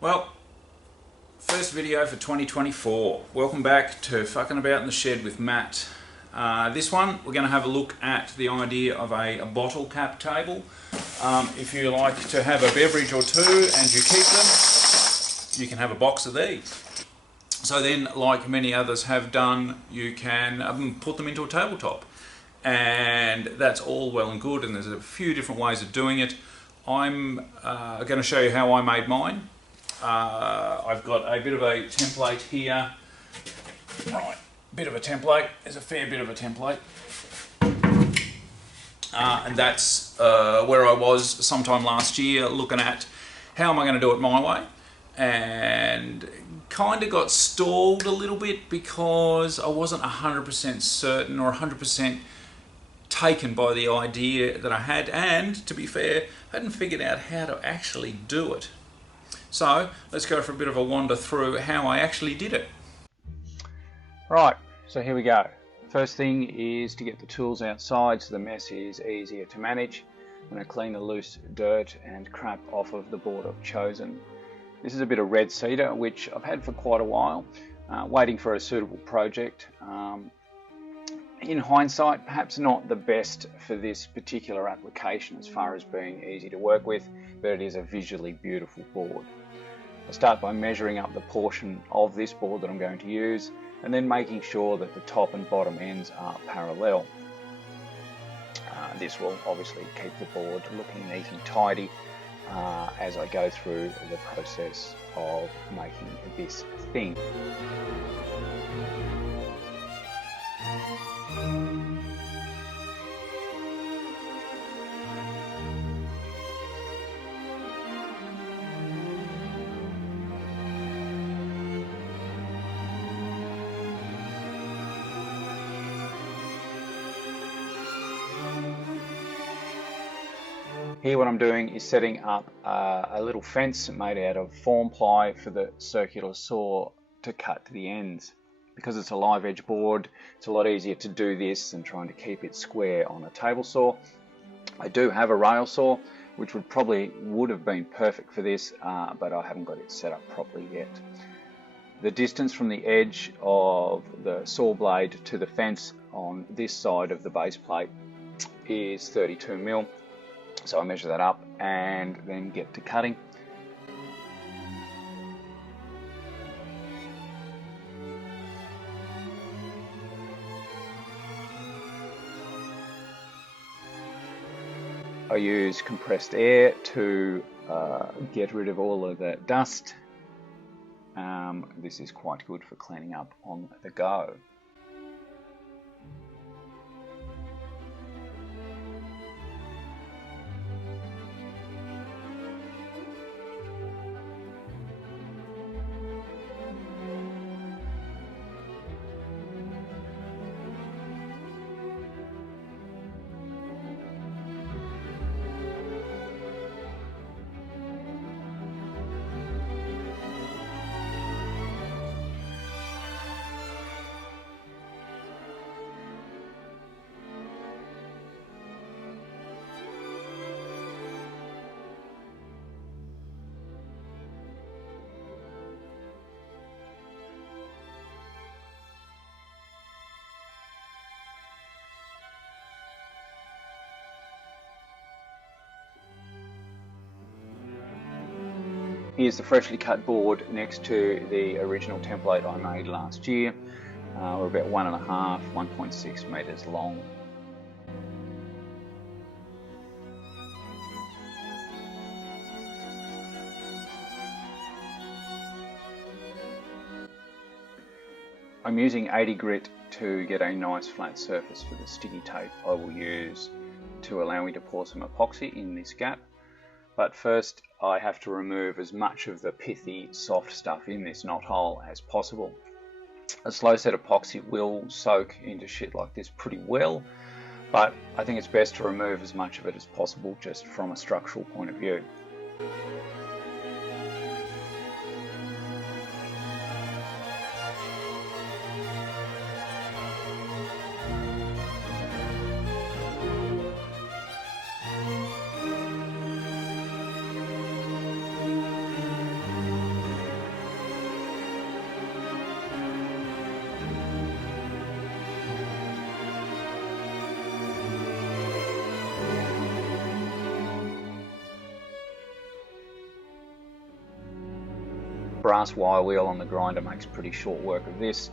Well, first video for 2024. Welcome back to Fucking About in the Shed with Matt. This one, we're going to have a look at the idea of a bottle cap table. If you like to have a beverage or two and you keep them, you can have a box of these. So then, like many others have done, you can put them into a tabletop. And that's all well and good, and there's a few different ways of doing it. I'm going to show you how I made mine. I've got a bit of a template here. Right, bit of a template. There's a fair bit of a template. And that's where I was sometime last year, looking at how am I going to do it my way. And kind of got stalled a little bit because I wasn't 100% certain or 100% taken by the idea that I had, and to be fair, I hadn't figured out how to actually do it. So let's go for a bit of a wander through how I actually did it. Right, so here we go. First thing is to get the tools outside so the mess is easier to manage. I'm going to clean the loose dirt and crap off of the board I've chosen. This is a bit of red cedar, which I've had for quite a while, waiting for a suitable project. In hindsight, perhaps not the best for this particular application as far as being easy to work with, but it is a visually beautiful board. I start by measuring up the portion of this board that I'm going to use, and then making sure that the top and bottom ends are parallel. This will obviously keep the board looking neat and tidy as I go through the process of making this thing. Here what I'm doing is setting up a little fence made out of form ply for the circular saw to cut to the ends. Because it's a live edge board, it's a lot easier to do this than trying to keep it square on a table saw. I do have a rail saw, which would have been perfect for this, but I haven't got it set up properly yet. The distance from the edge of the saw blade to the fence on this side of the base plate is 32 mil. So I measure that up and then get to cutting. I use compressed air to get rid of all of the dust. This is quite good for cleaning up on the go. Here's the freshly cut board next to the original template I made last year. We're about 1.6 meters long. I'm using 80 grit to get a nice flat surface for the sticky tape I will use to allow me to pour some epoxy in this gap. But first I have to remove as much of the pithy soft stuff in this knot hole as possible. A slow set epoxy will soak into shit like this pretty well, but I think it's best to remove as much of it as possible just from a structural point of view. brass wire wheel on the grinder makes pretty short work of this.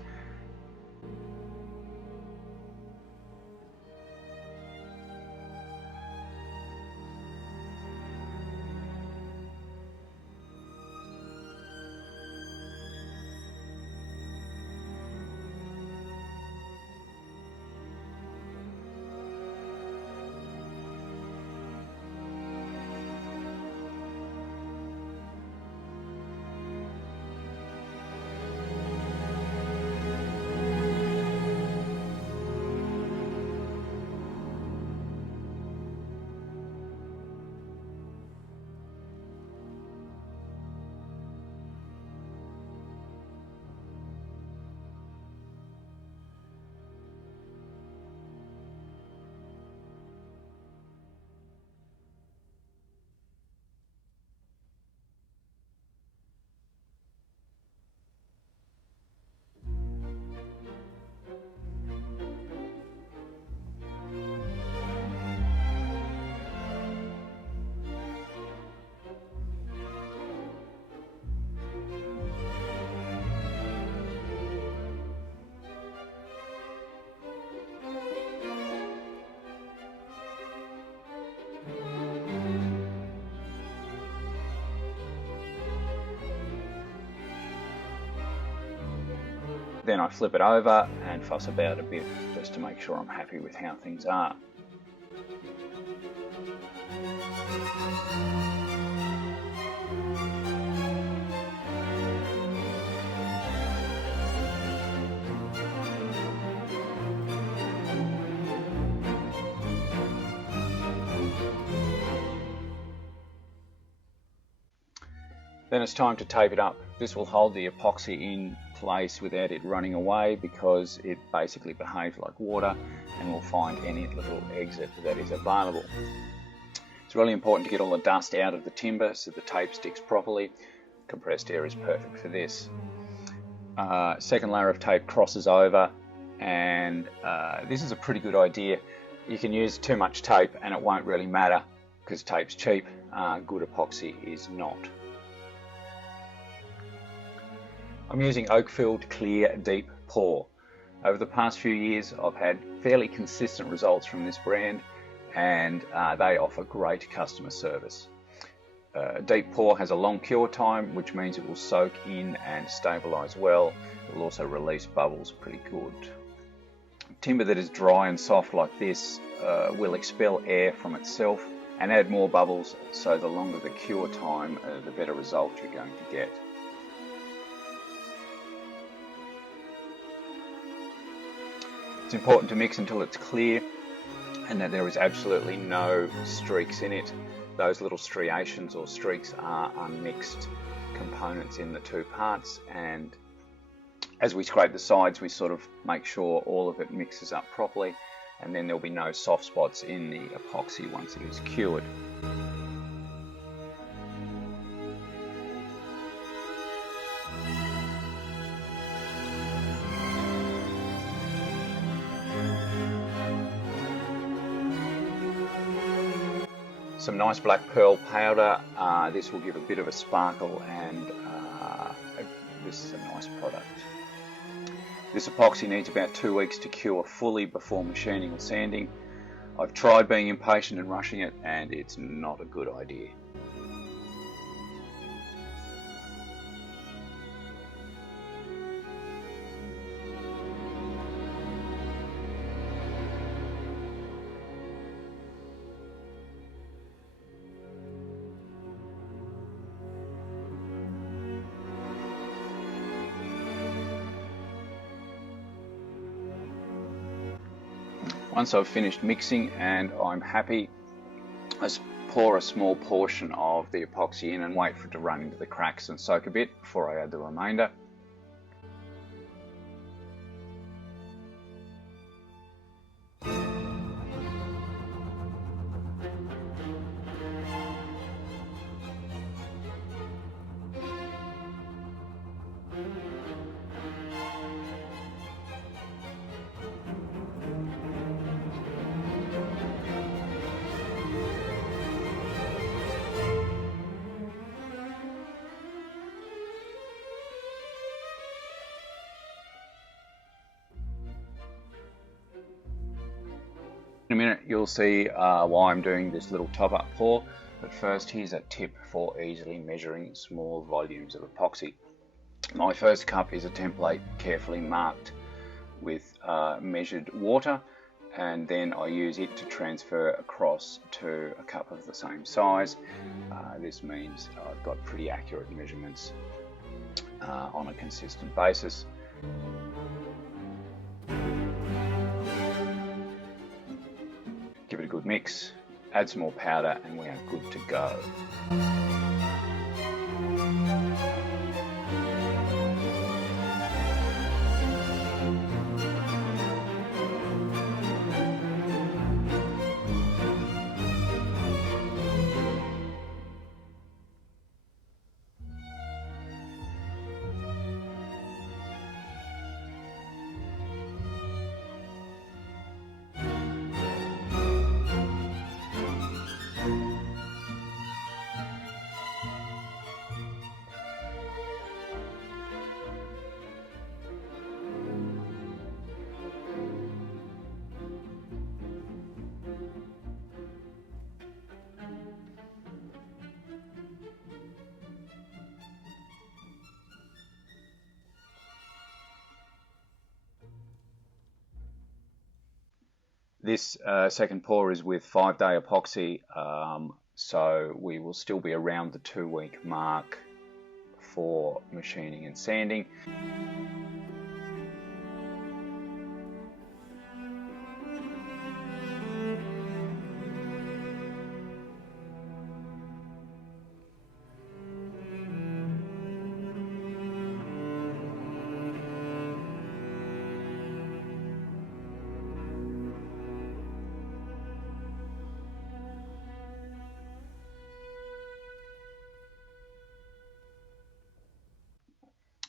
Then I flip it over and fuss about a bit just to make sure I'm happy with how things are. Then it's time to tape it up. This will hold the epoxy in place without it running away because it basically behaves like water and will find any little exit that is available. It's really important to get all the dust out of the timber so the tape sticks properly. Compressed air is perfect for this. Second layer of tape crosses over, and this is a pretty good idea. You can use too much tape and it won't really matter because tape's cheap. Good epoxy is not. I'm using oak-filled clear deep pour. Over the past few years I've had fairly consistent results from this brand, and they offer great customer service. Deep pour has a long cure time, which means it will soak in and stabilise well. It will also release bubbles pretty good. Timber that is dry and soft like this will expel air from itself and add more bubbles, so the longer the cure time, the better result you're going to get. It's important to mix until it's clear and that there is absolutely no streaks in it. Those little striations or streaks are unmixed components in the two parts, and as we scrape the sides we sort of make sure all of it mixes up properly, and then there'll be no soft spots in the epoxy once it is cured. Some nice black pearl powder. This will give a bit of a sparkle, and this is a nice product. This epoxy needs about 2 weeks to cure fully before machining or sanding. I've tried being impatient and rushing it, and it's not a good idea. Once I've finished mixing and I'm happy, I pour a small portion of the epoxy in and wait for it to run into the cracks and soak a bit before I add the remainder. a minute you'll see why I'm doing this little top-up pour, but first here's a tip for easily measuring small volumes of epoxy. My first cup is a template carefully marked with measured water, and then I use it to transfer across to a cup of the same size. This means I've got pretty accurate measurements on a consistent basis. Give it a good mix, add some more powder, and we are good to go. This second pour is with 5-day epoxy, so we will still be around the 2-week mark for machining and sanding.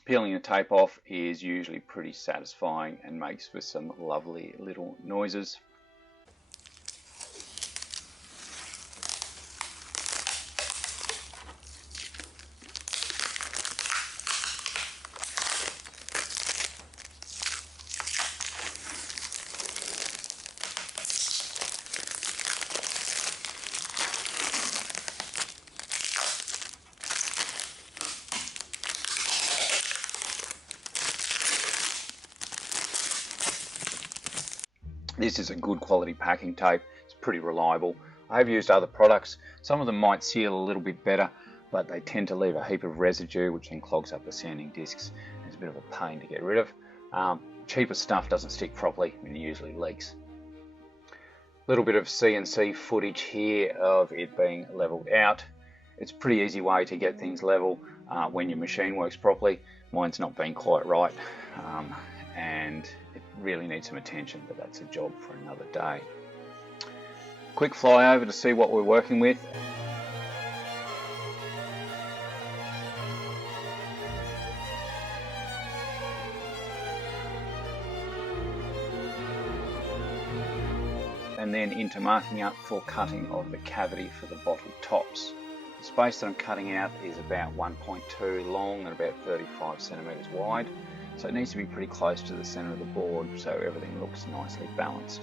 Peeling the tape off is usually pretty satisfying and makes for some lovely little noises. This is a good quality packing tape. It's pretty reliable. I have used other products. Some of them might seal a little bit better, but they tend to leave a heap of residue, which then clogs up the sanding discs. It's a bit of a pain to get rid of. Cheaper stuff doesn't stick properly and it usually leaks. A little bit of CNC footage here of it being leveled out. It's a pretty easy way to get things level when your machine works properly. Mine's not been quite right, and it really needs some attention, but that's a job for another day. Quick fly over to see what we're working with. And then into marking up for cutting of the cavity for the bottle tops. The space that I'm cutting out is about 1.2 long and about 35 centimeters wide. So it needs to be pretty close to the center of the board so everything looks nicely balanced.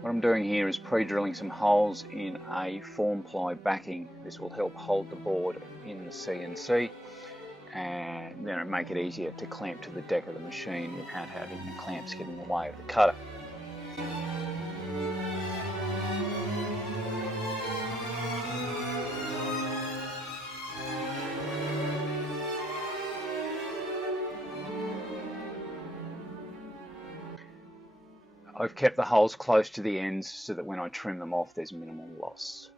What I'm doing here is pre-drilling some holes in a form ply backing. This will help hold the board in the CNC and then it'll make it easier to clamp to the deck of the machine without having the clamps get in the way of the cutter. I've kept the holes close to the ends so that when I trim them off there's minimal loss.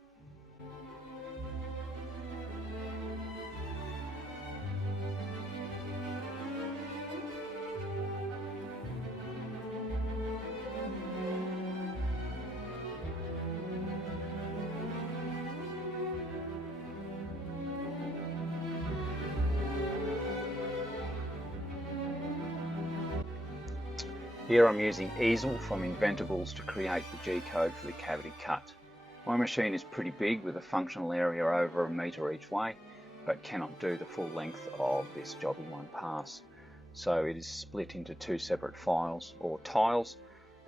Here I'm using easel from Inventables to create the G-code for the cavity cut. My machine is pretty big with a functional area over a metre each way, but cannot do the full length of this job in one pass. So it is split into two separate files or tiles,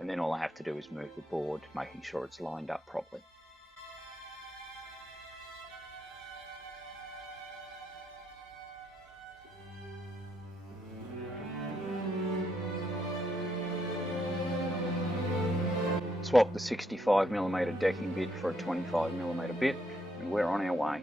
and then all I have to do is move the board, making sure it's lined up properly. Swap the 65mm decking bit for a 25mm bit, and we're on our way.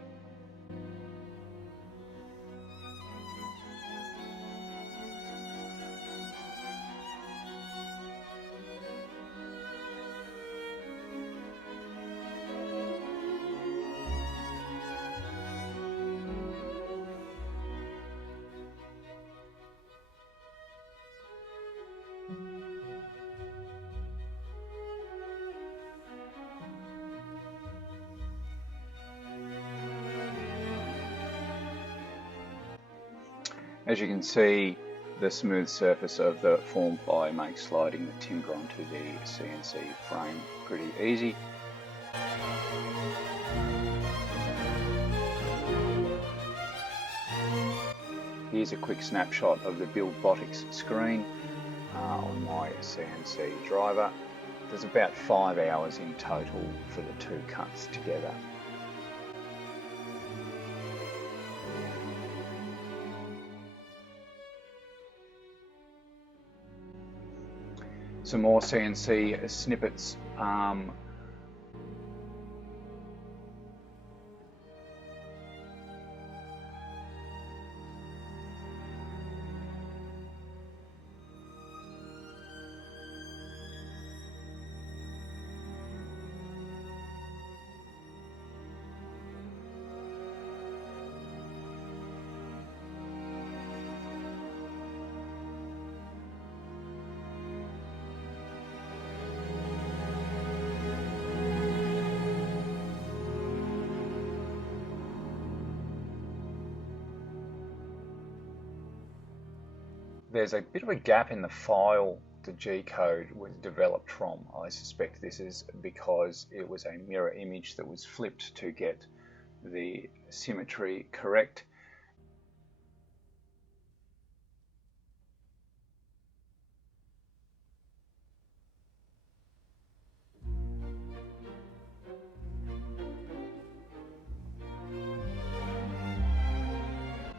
As you can see, the smooth surface of the form ply makes sliding the timber onto the CNC frame pretty easy. Here's a quick snapshot of the BuildBotics screen on my CNC driver. There's about 5 hours in total for the two cuts together. Some more CNC snippets. There's a bit of a gap in the file the G-code was developed from. I suspect this is because it was a mirror image that was flipped to get the symmetry correct.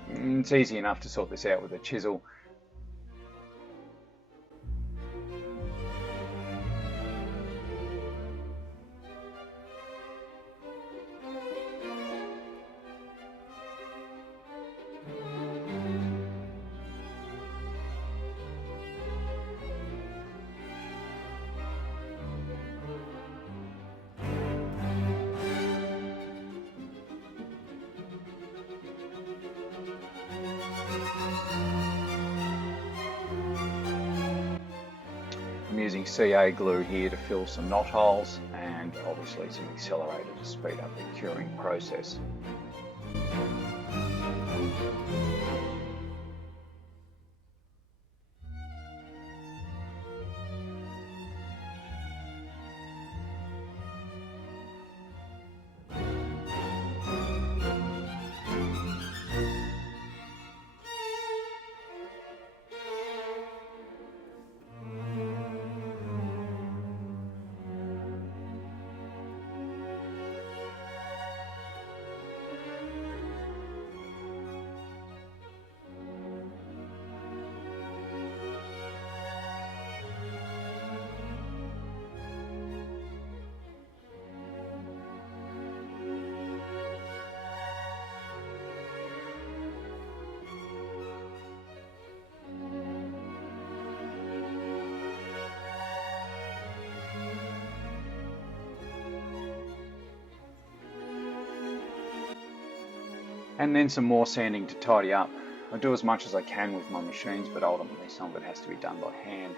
It's easy enough to sort this out with a chisel. I'm using CA glue here to fill some knot holes and obviously some accelerator to speed up the curing process. And then some more sanding to tidy up. I do as much as I can with my machines, but ultimately some of it has to be done by hand.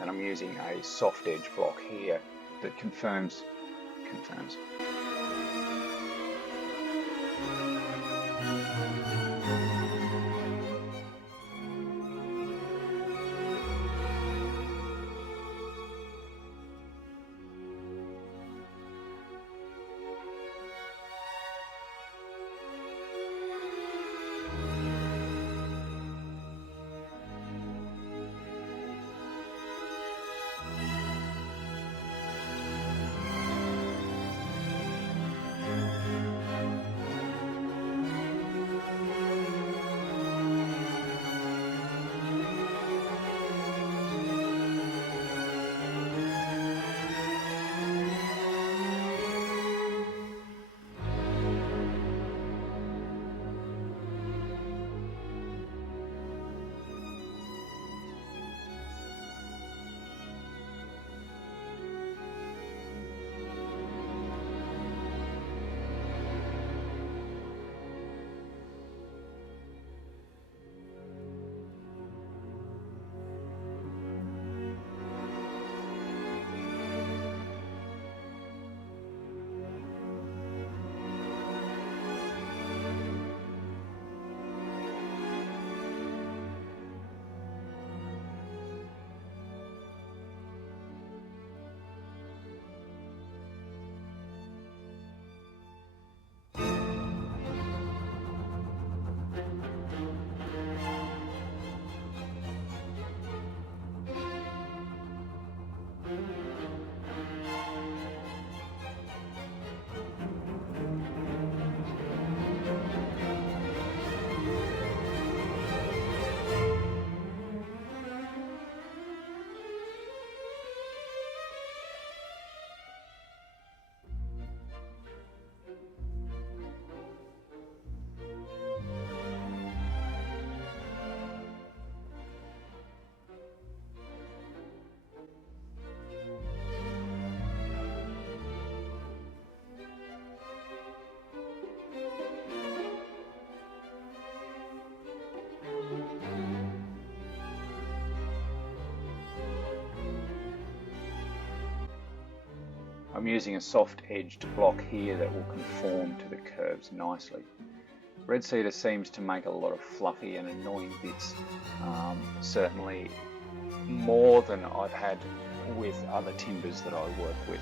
And I'm using a soft edge block here that confirms. I'm using a soft edged block here that will conform to the curves nicely. Red cedar seems to make a lot of fluffy and annoying bits, certainly more than I've had with other timbers that I work with.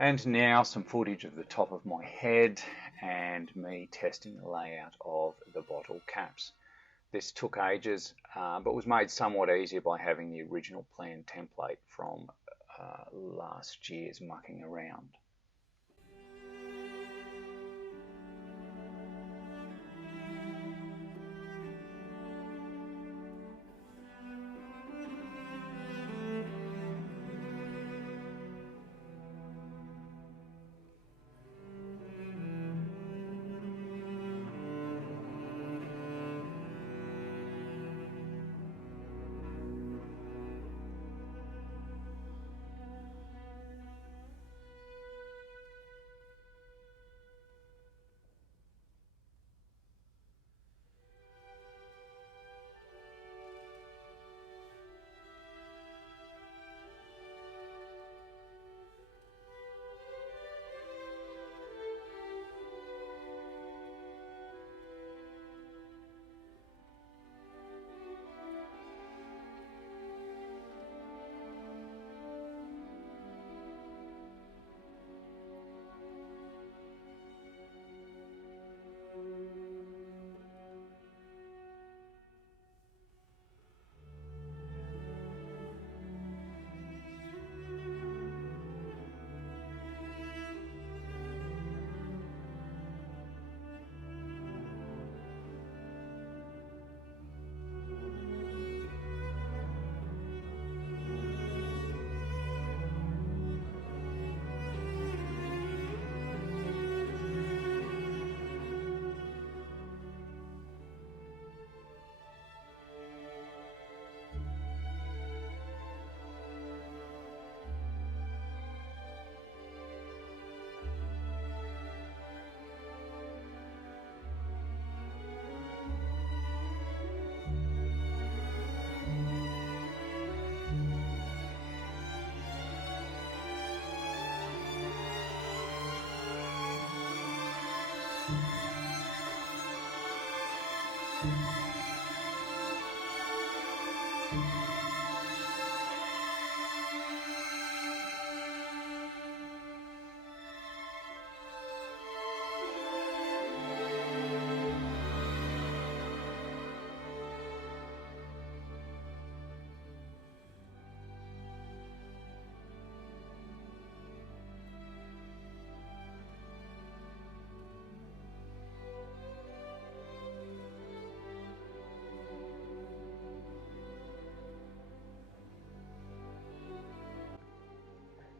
And now some footage of the top of my head and me testing the layout of the bottle caps. This took ages, but was made somewhat easier by having the original plan template from last year's mucking around.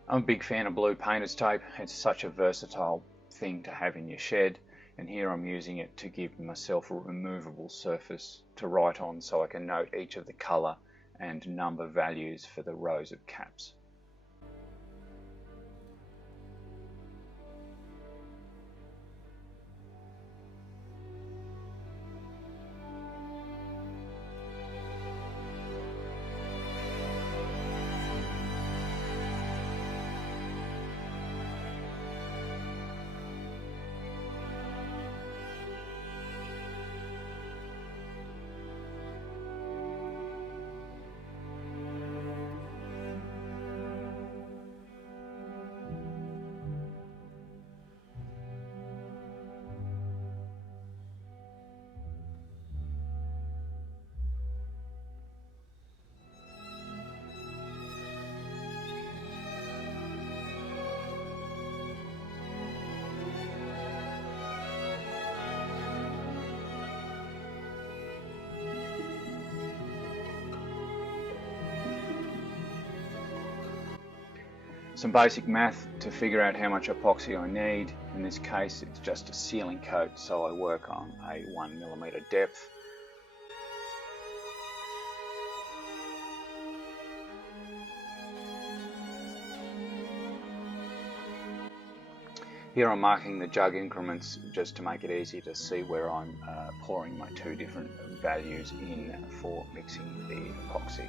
I'm a big fan of blue painter's tape. It's such a versatile thing to have in your shed, and here I'm using it to give myself a removable surface to write on so I can note each of the colour and number values for the rows of caps. Some basic math to figure out how much epoxy I need. In this case it's just a sealing coat, so I work on a 1mm depth. Here I'm marking the jug increments just to make it easy to see where I'm pouring my two different values in for mixing the epoxy.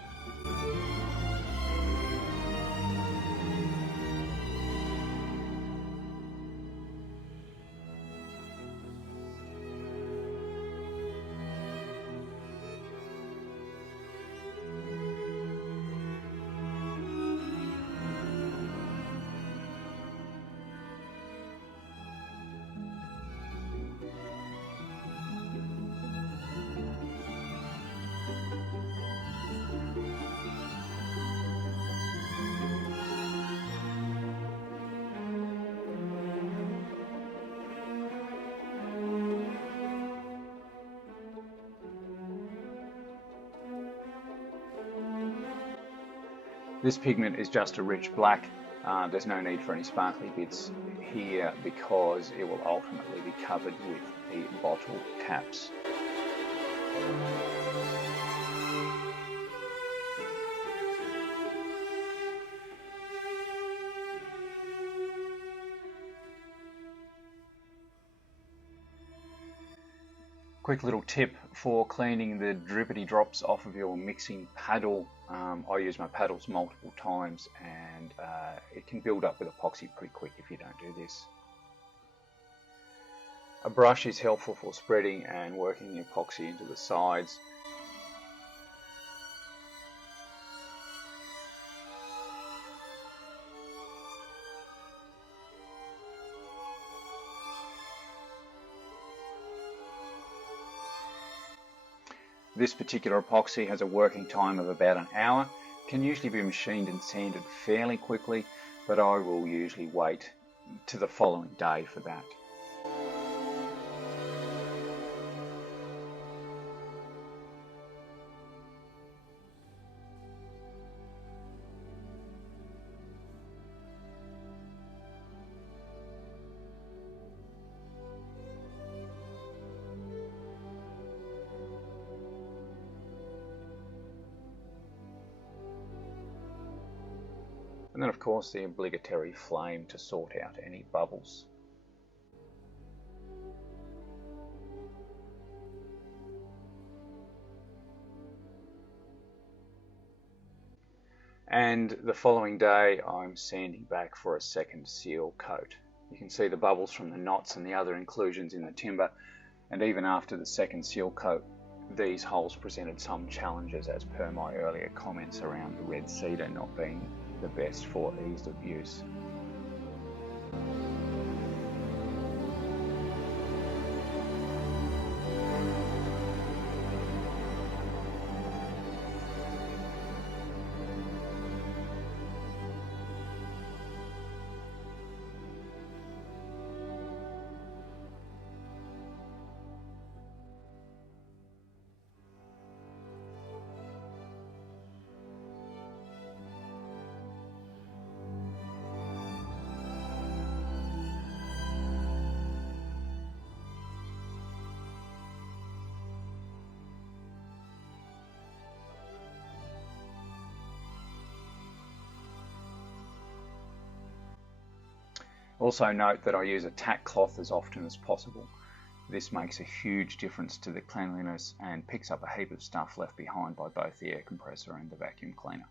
This pigment is just a rich black. There's no need for any sparkly bits here because it will ultimately be covered with the bottle caps. Quick little tip for cleaning the drippity drops off of your mixing paddle. I use my paddles multiple times and it can build up with epoxy pretty quick if you don't do this. A brush is helpful for spreading and working the epoxy into the sides. This particular epoxy has a working time of about an hour. Can usually be machined and sanded fairly quickly, but I will usually wait to the following day for that. And then of course the obligatory flame to sort out any bubbles. And the following day I'm sanding back for a second seal coat. You can see the bubbles from the knots and the other inclusions in the timber, and even after the second seal coat these holes presented some challenges as per my earlier comments around the red cedar not being the best for ease of use. Also note that I use a tack cloth as often as possible. This makes a huge difference to the cleanliness and picks up a heap of stuff left behind by both the air compressor and the vacuum cleaner.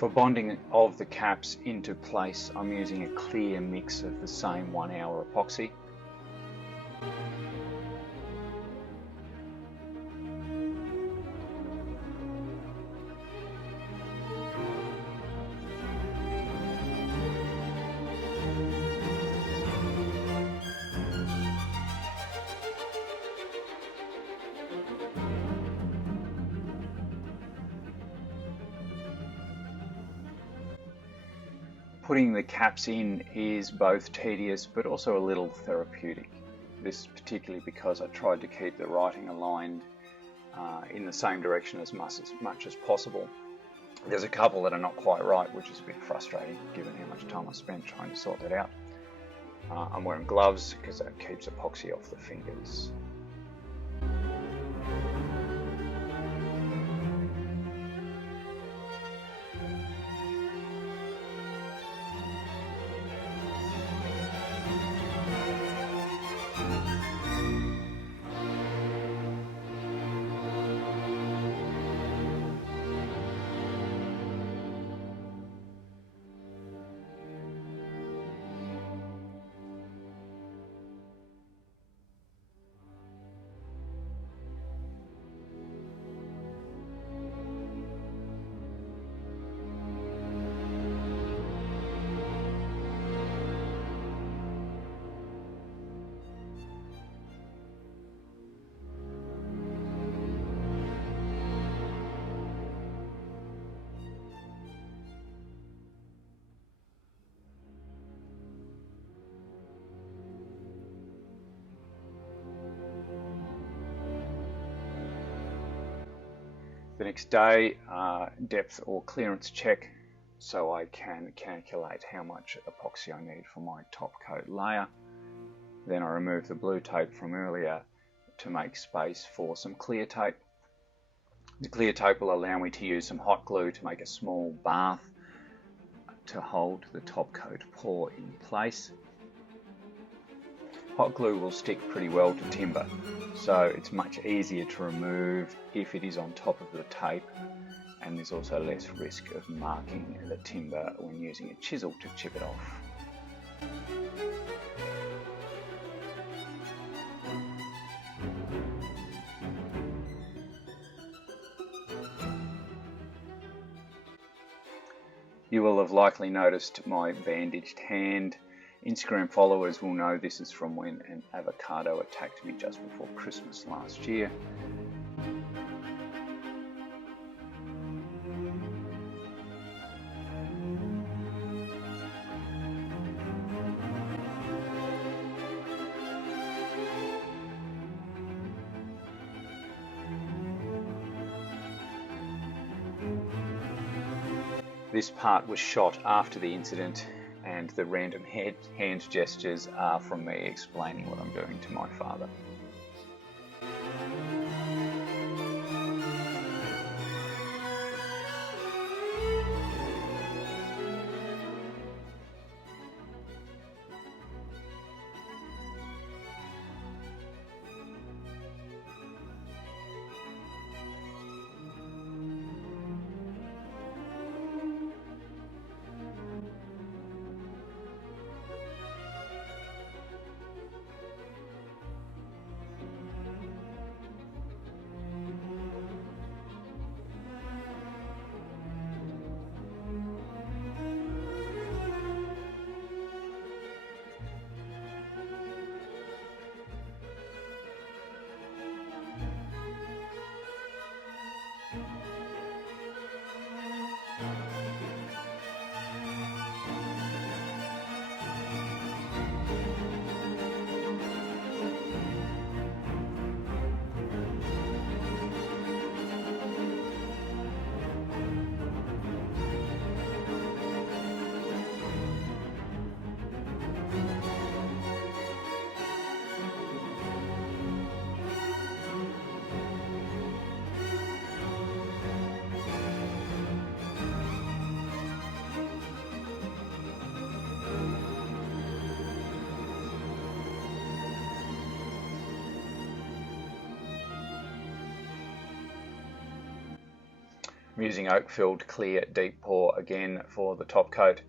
For bonding of the caps into place, I'm using a clear mix of the same 1 hour epoxy. Putting the caps in is both tedious but also a little therapeutic. This particularly because I tried to keep the writing aligned in the same direction as much as possible. There's a couple that are not quite right, which is a bit frustrating given how much time I spent trying to sort that out. I'm wearing gloves because that keeps epoxy off the fingers. The next day, depth or clearance check so I can calculate how much epoxy I need for my top coat layer. Then I remove the blue tape from earlier to make space for some clear tape. The clear tape will allow me to use some hot glue to make a small bath to hold the top coat pour in place. Hot glue will stick pretty well to timber, so it's much easier to remove if it is on top of the tape, and there's also less risk of marking the timber when using a chisel to chip it off. You will have likely noticed my bandaged hand. Instagram followers will know this is from when an avocado attacked me just before Christmas last year. This part was shot after the incident, and the random hand gestures are from me explaining what I'm doing to my father. I'm using oak-filled clear deep pour again for the top coat.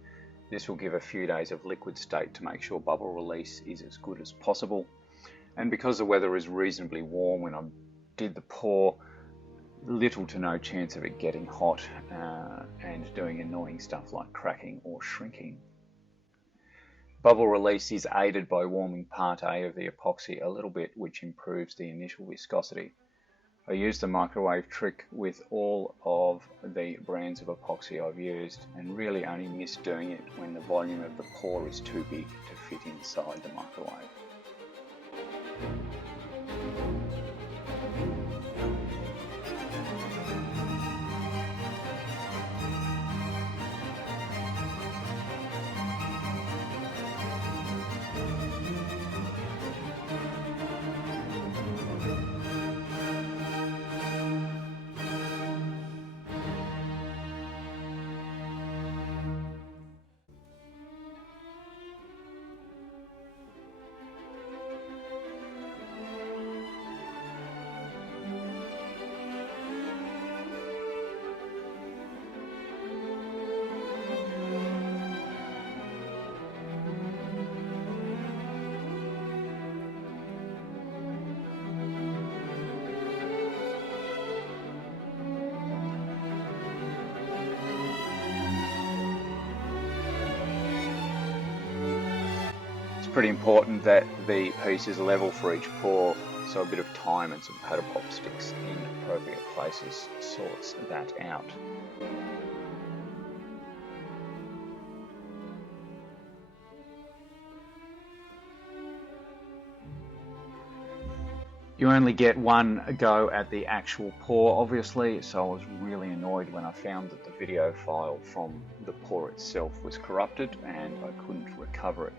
This will give a few days of liquid state to make sure bubble release is as good as possible. And because the weather is reasonably warm when I did the pour, little to no chance of it getting hot and doing annoying stuff like cracking or shrinking. Bubble release is aided by warming part A of the epoxy a little bit, which improves the initial viscosity. I used the microwave trick with all of the brands of epoxy I've used and really only miss doing it when the volume of the pour is too big to fit inside the microwave. Pretty important that the piece is level for each pour, so a bit of time and some paddle pop sticks in appropriate places sorts that out. You only get one go at the actual pour, obviously, so I was really annoyed when I found that the video file from the pour itself was corrupted and I couldn't recover it.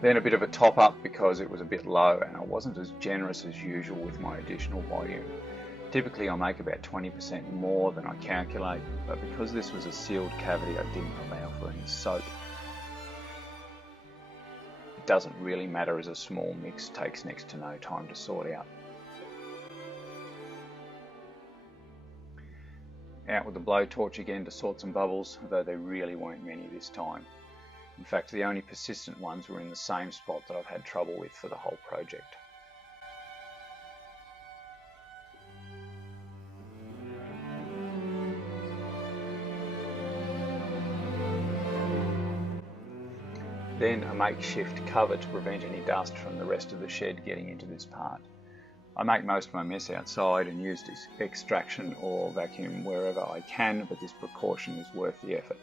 Then a bit of a top up because it was a bit low and I wasn't as generous as usual with my additional volume. Typically I make about 20% more than I calculate, but because this was a sealed cavity I didn't allow for any soak. It doesn't really matter as a small mix takes next to no time to sort out. Out with the blowtorch again to sort some bubbles, though there really weren't many this time. In fact, the only persistent ones were in the same spot that I've had trouble with for the whole project. Then a makeshift cover to prevent any dust from the rest of the shed getting into this part. I make most of my mess outside and use this extraction or vacuum wherever I can, but this precaution is worth the effort.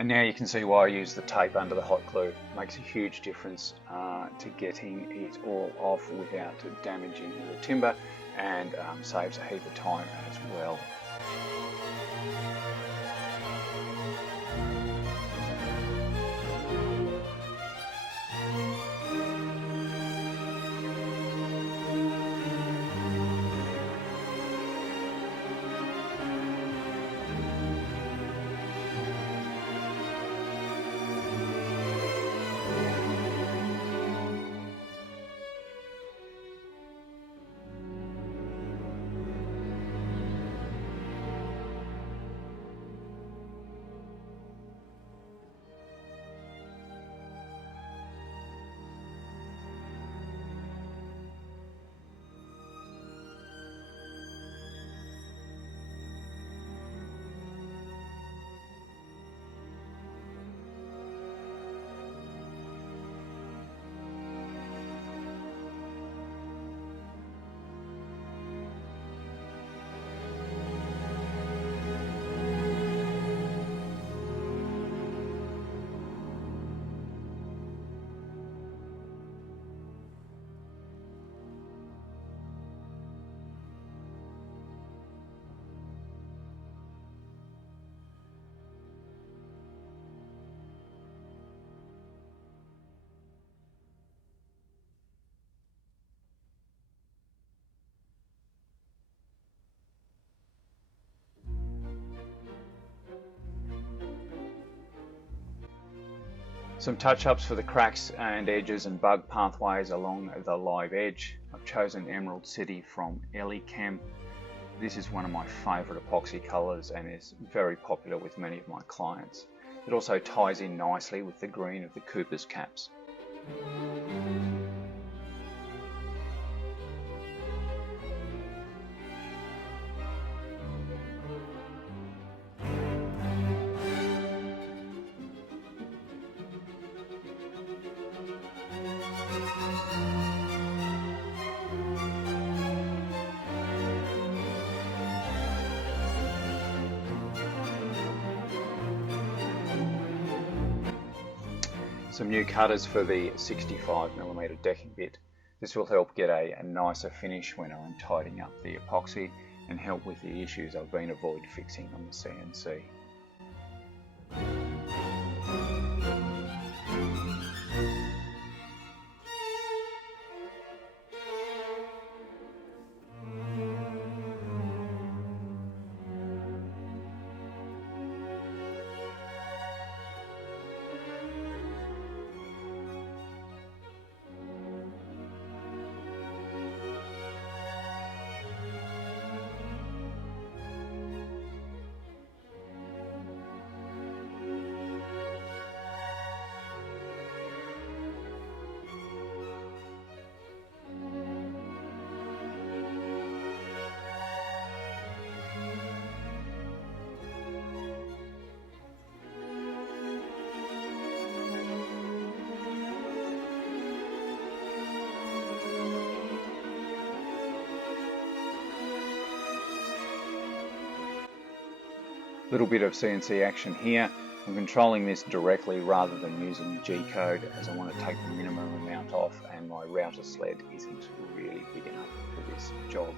And now you can see why I use the tape under the hot glue. It makes a huge difference to getting it all off without damaging the timber, and saves a heap of time as well. Some touch-ups for the cracks and edges and bug pathways along the live edge. I've chosen Emerald City from Elechem. This is one of my favourite epoxy colours and is very popular with many of my clients. It also ties in nicely with the green of the Cooper's caps. Some new cutters for the 65mm decking bit. This will help get a nicer finish when I'm tidying up the epoxy and help with the issues I've been avoid fixing on the CNC. Little bit of CNC action here. I'm controlling this directly rather than using G-code as I want to take the minimum amount off and my router sled isn't really big enough for this job.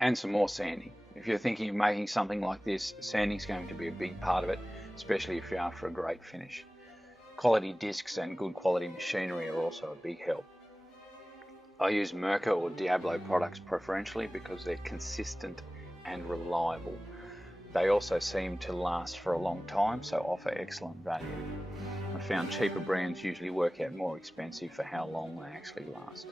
And some more sanding. If you're thinking of making something like this, sanding is going to be a big part of it, especially if you're after a great finish. Quality discs and good quality machinery are also a big help. I use Merca or Diablo products preferentially because they're consistent and reliable. They also seem to last for a long time, so offer excellent value. I found cheaper brands usually work out more expensive for how long they actually last.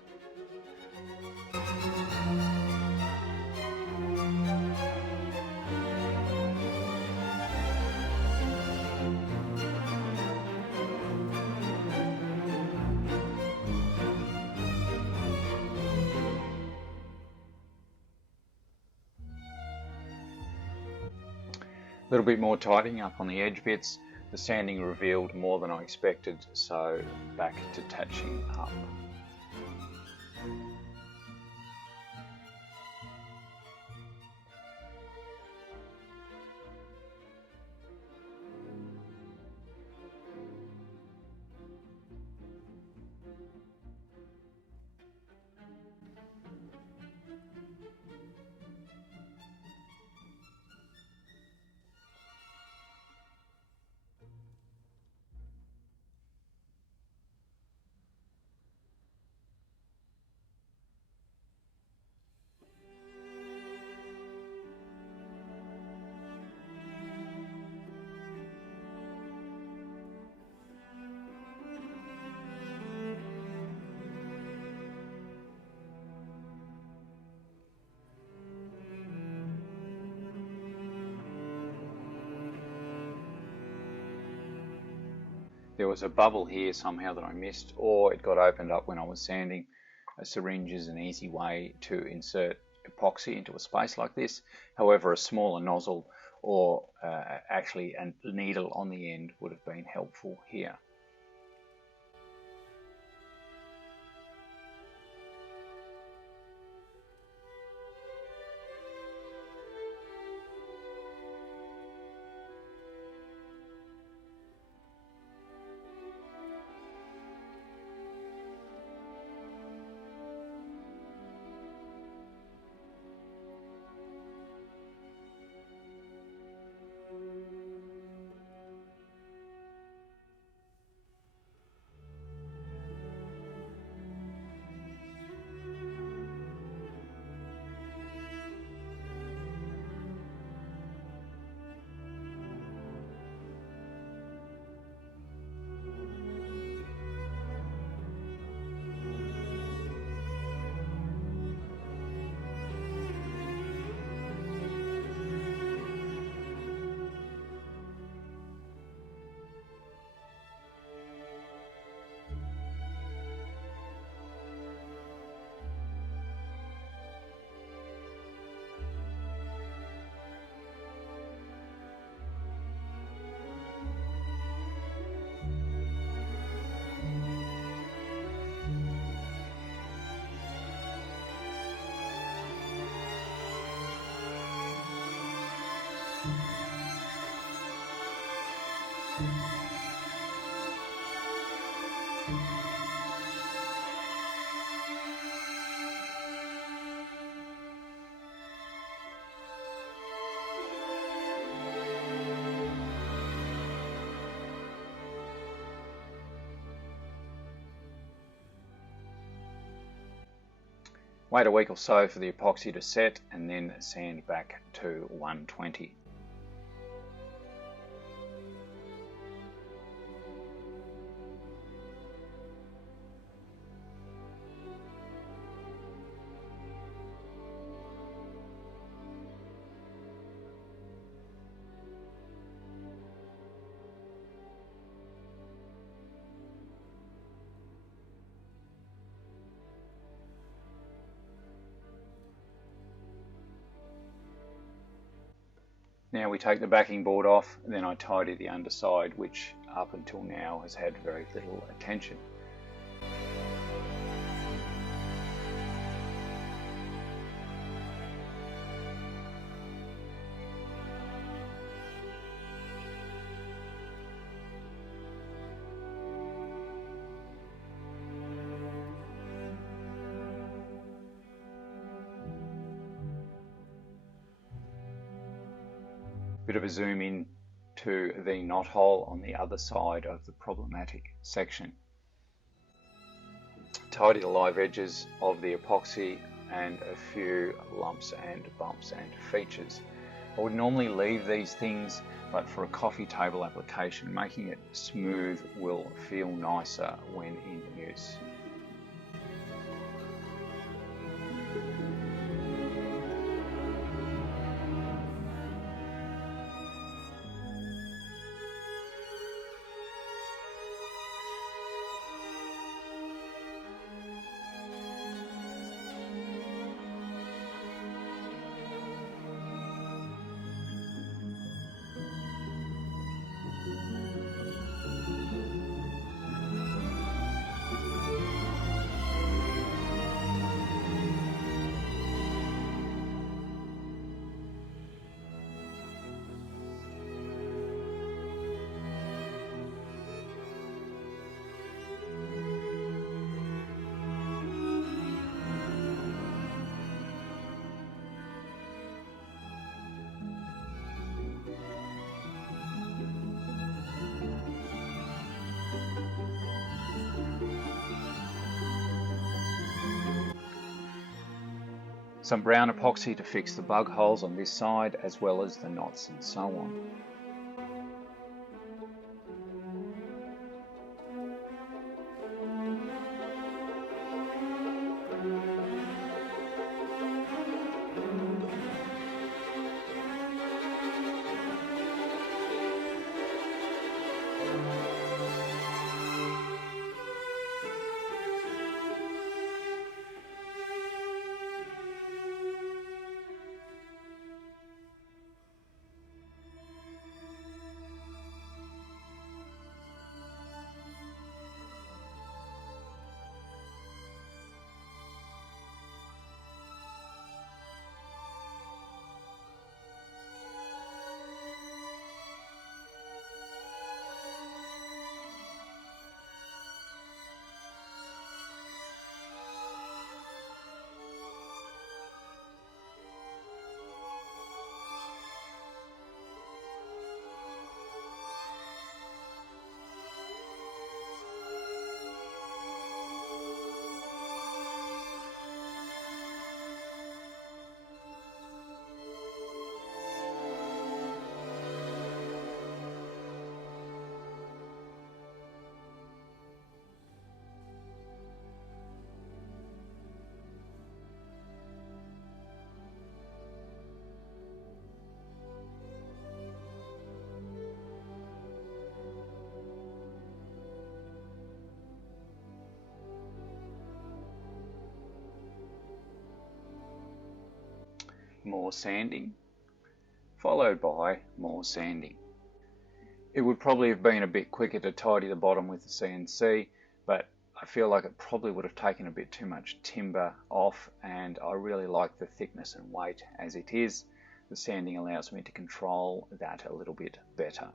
A little bit more tidying up on the edge bits. The sanding revealed more than I expected, so back to touching up. There was a bubble here somehow that I missed, or it got opened up when I was sanding. A syringe is an easy way to insert epoxy into a space like this. However, a smaller nozzle or actually a needle on the end would have been helpful here. Wait a week or so for the epoxy to set and then sand back to 120. Now we take the backing board off, and then I tidy the underside, which up until now has had very little attention. Bit of a zoom in to the knot hole on the other side of the problematic section. Tidy the live edges of the epoxy and a few lumps and bumps and features. I would normally leave these things, but for a coffee table application, making it smooth will feel nicer when in use. Some brown epoxy to fix the bug holes on this side as well as the knots and so on. More sanding, followed by more sanding. It would probably have been a bit quicker to tidy the bottom with the CNC, but I feel like it probably would have taken a bit too much timber off, and I really like the thickness and weight as it is. The sanding allows me to control that a little bit better.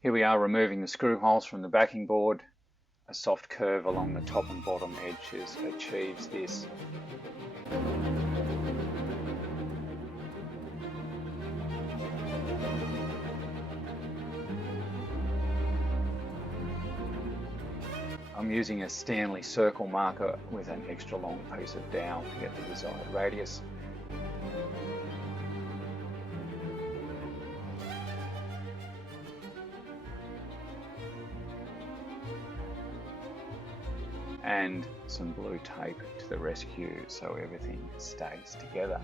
Here we are removing the screw holes from the backing board. A soft curve along the top and bottom edges achieves this. I'm using a Stanley circle marker with an extra long piece of dowel to get the desired radius. And some blue tape to the rescue so everything stays together.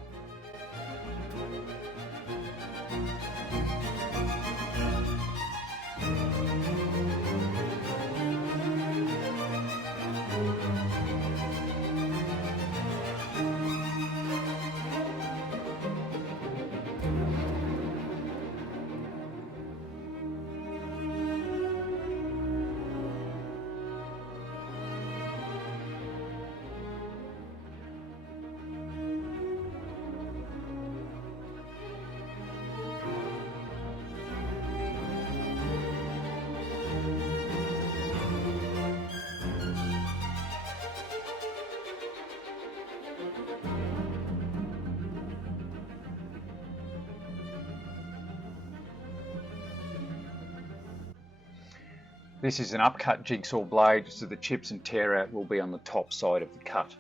This is an upcut jigsaw blade, so the chips and tear out will be on the top side of the cut.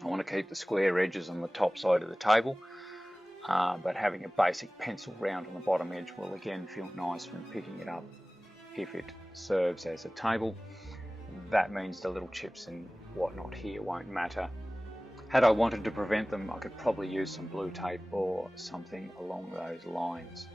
I want to keep the square edges on the top side of the table, but having a basic pencil round on the bottom edge will again feel nice when picking it up if it serves as a table. That means the little chips and whatnot here won't matter. Had I wanted to prevent them, I could probably use some blue tape or something along those lines.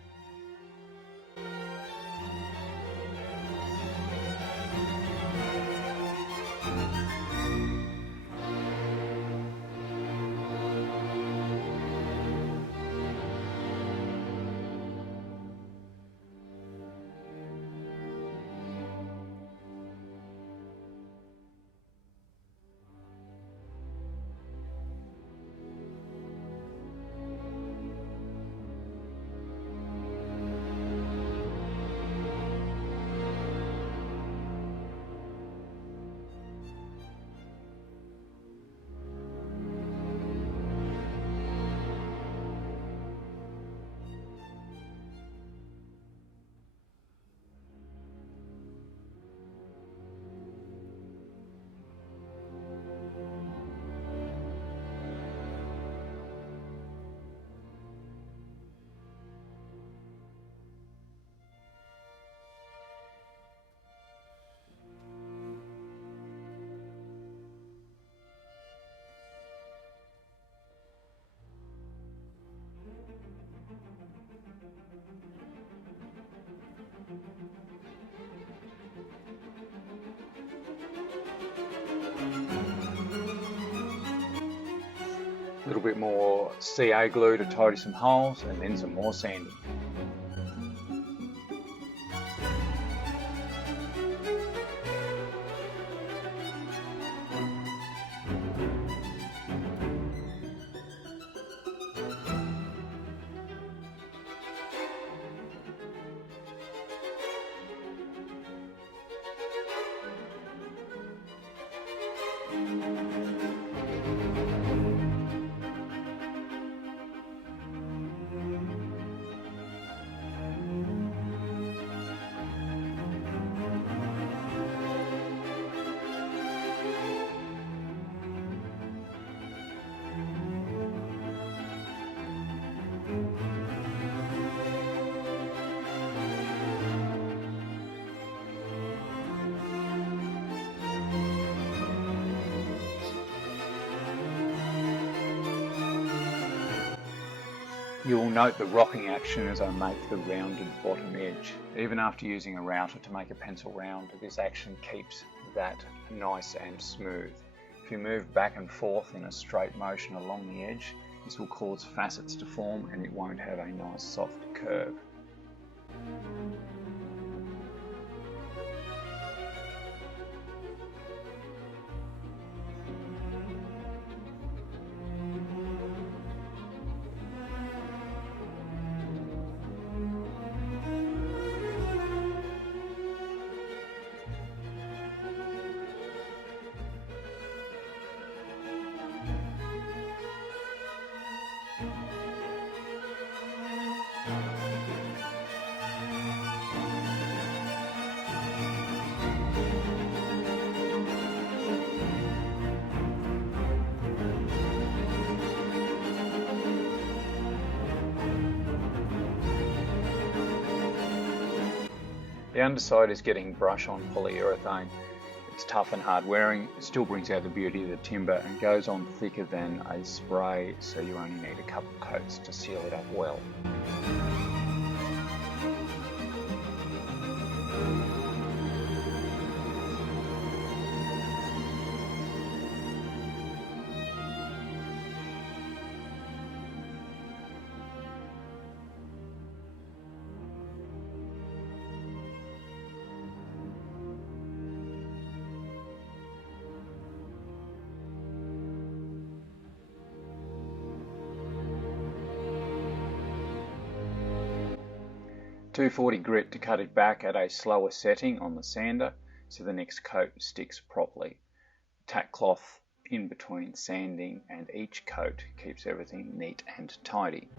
A little bit more CA glue to tidy some holes, and then some more sanding. You will note the rocking action as I make the rounded bottom edge. Even after using a router to make a pencil round, this action keeps that nice and smooth. If you move back and forth in a straight motion along the edge, this will cause facets to form and it won't have a nice soft curve. The underside is getting brush on polyurethane. It's tough and hard wearing, it still brings out the beauty of the timber and goes on thicker than a spray, so you only need a couple of coats to seal it up well. .240 grit to cut it back at a slower setting on the sander so the next coat sticks properly. Tack cloth in between sanding and each coat keeps everything neat and tidy.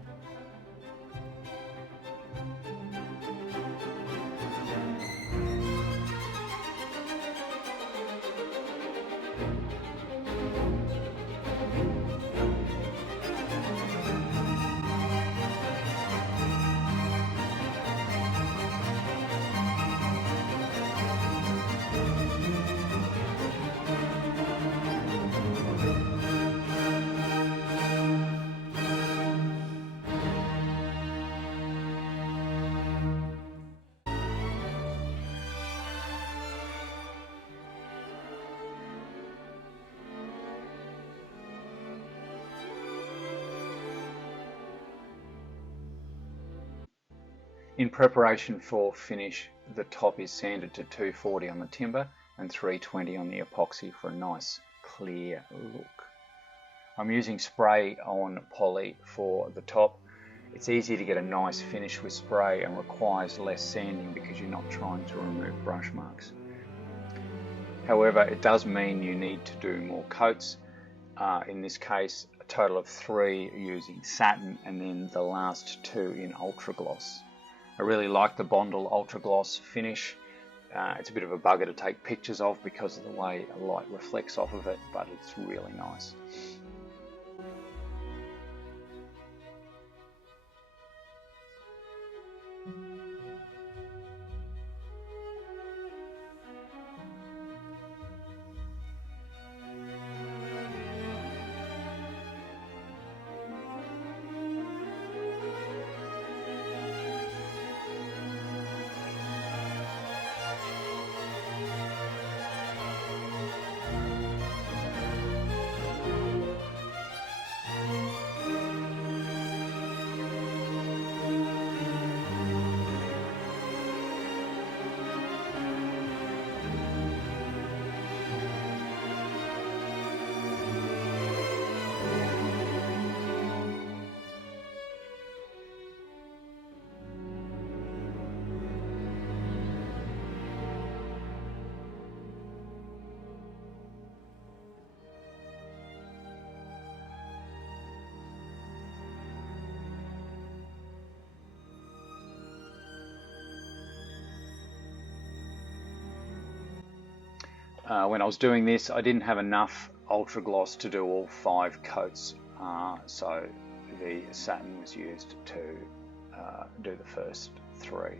In preparation for finish, the top is sanded to 240 on the timber and 320 on the epoxy for a nice clear look. I'm using spray on poly for the top. It's easy to get a nice finish with spray and requires less sanding because you're not trying to remove brush marks. However, it does mean you need to do more coats. In this case, a total of 3 using satin and then the last 2 in ultra gloss. I really like the Bondel ultra gloss finish. It's a bit of a bugger to take pictures of because of the way light reflects off of it, but it's really nice. When I was doing this, I didn't have enough ultra gloss to do all 5 coats, so the satin was used to do the first 3.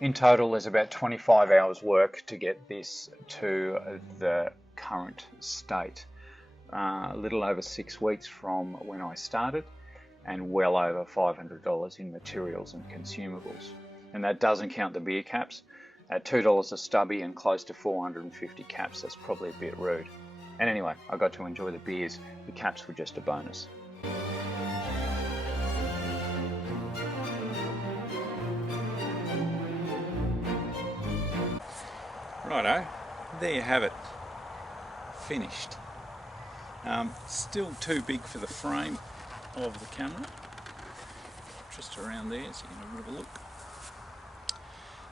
In total, there's about 25 hours work to get this to the current state. A little over 6 weeks from when I started, and well over $500 in materials and consumables. And that doesn't count the beer caps. At $2 a stubby and close to 450 caps, that's probably a bit rude. And anyway, I got to enjoy the beers. The caps were just a bonus. Righto, there you have it, finished. Still too big for the frame of the camera, just around there so you can have a bit of a look.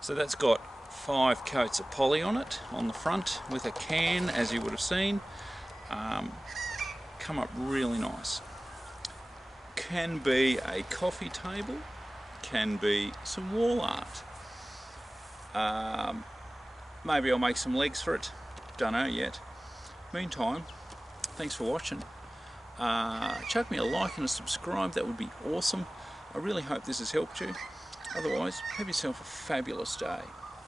So that's got 5 coats of poly on it, on the front, with a can, as you would have seen. Come up really nice. Can be a coffee table, can be some wall art. Maybe I'll make some legs for it, don't know yet. Meantime, thanks for watching. Chuck me a like and a subscribe, that would be awesome. I really hope this has helped you. Otherwise, have yourself a fabulous day.